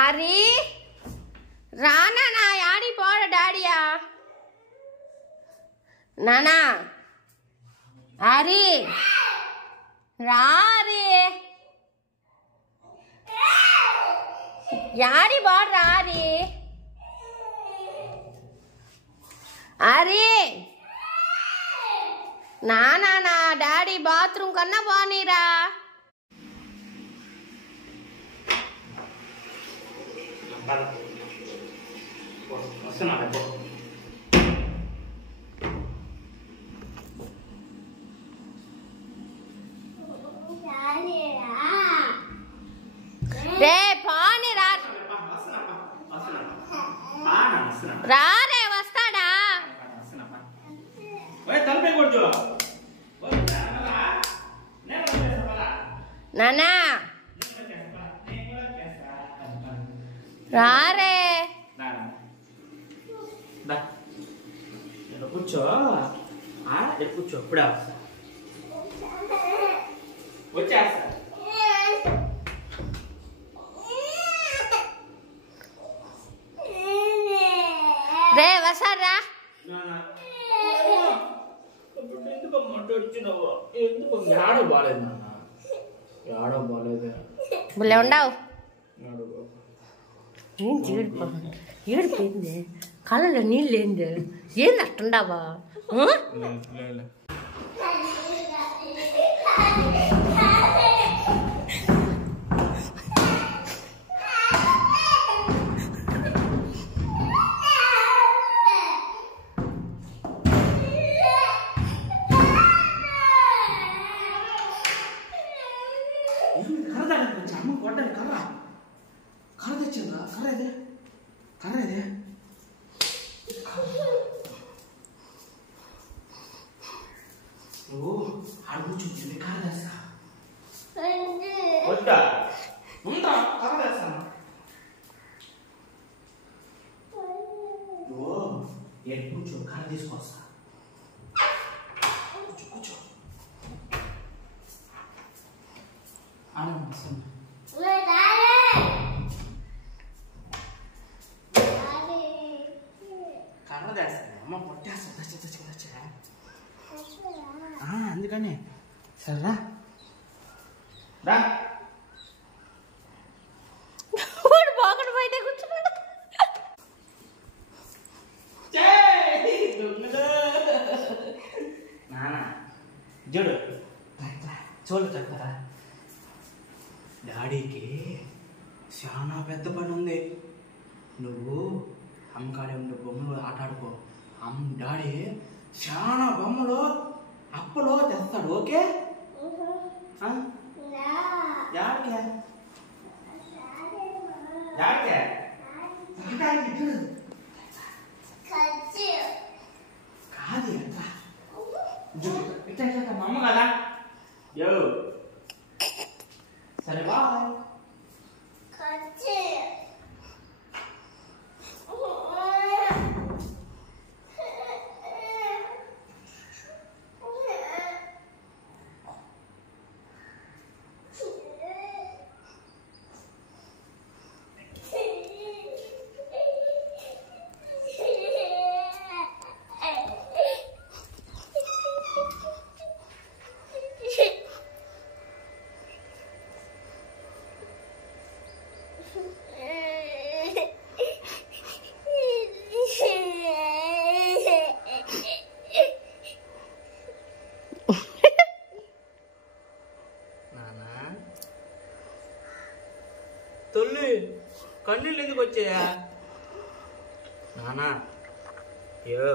ఆరి రానా నా యాడి పోడ డాడియా నానా ఆరి రారి యాడి పోడ రారి ఆరి నానా నా డాడీ బాత్రూమ్ కన్నా పోనీరా రే పోనీరా రారే వస్తాడా నానా రారే కూర్చో కూర్చో ఇప్పుడే వచ్చేస్తా రే వస్తారా ఎందుకు ఏడో బాగాలేదు నాన్న ఏడో బాగాలేదు బుల్లే ఉండవు ఏడిపోయింది కళ్ళలో నీళ్ళు ఏంది ఏంది అట్టుండవా అమ్మ కొట్టాలి కర్ర కర్ర తెచ్చిందా కర్ర ఇదే నువ్వు ఆడ కూర్చుంటుంది కర్ర తెస్తా వద్దా ఉంటా కర్ర తెస్తాను నువ్వు ఎటు కూర్చో కర్ర తీసుకొస్తా కూర్చో వస్తుంది కర్ర తెస్తాను అమ్మ కొట్టేస్తా అందుకని సరేరా రా బాగుండి బయట కూర్చున్నాడు నానా చూడు చూడు చక్కరా డాడీకి చాలా పెద్ద పని ఉంది నువ్వు అమ్మకాడే ఉండే బొమ్మలు ఆట ఆడుకో డాడీ చాలా బొమ్మలు అప్పలో తెస్తాడు ఓకే కాదు ఇట్లా మా అమ్మ కదా యో సరే బాయ్ తొల్లి కన్నీళ్ళు ఎందుకు వచ్చాయా నానా అయ్యో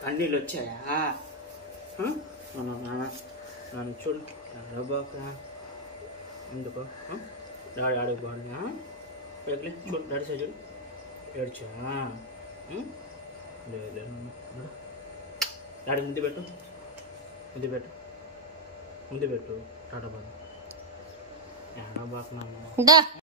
కన్నీళ్ళు వచ్చాయా నన్ను చూడు బాక ఎందుకో డాడీ ఆడకు బాగుంది చూడు డాడీ సైడ్ చూడు ఏడ్చా లేదు డాడీ ముందు పెట్టు టాటా బాగా ఏడా బాగా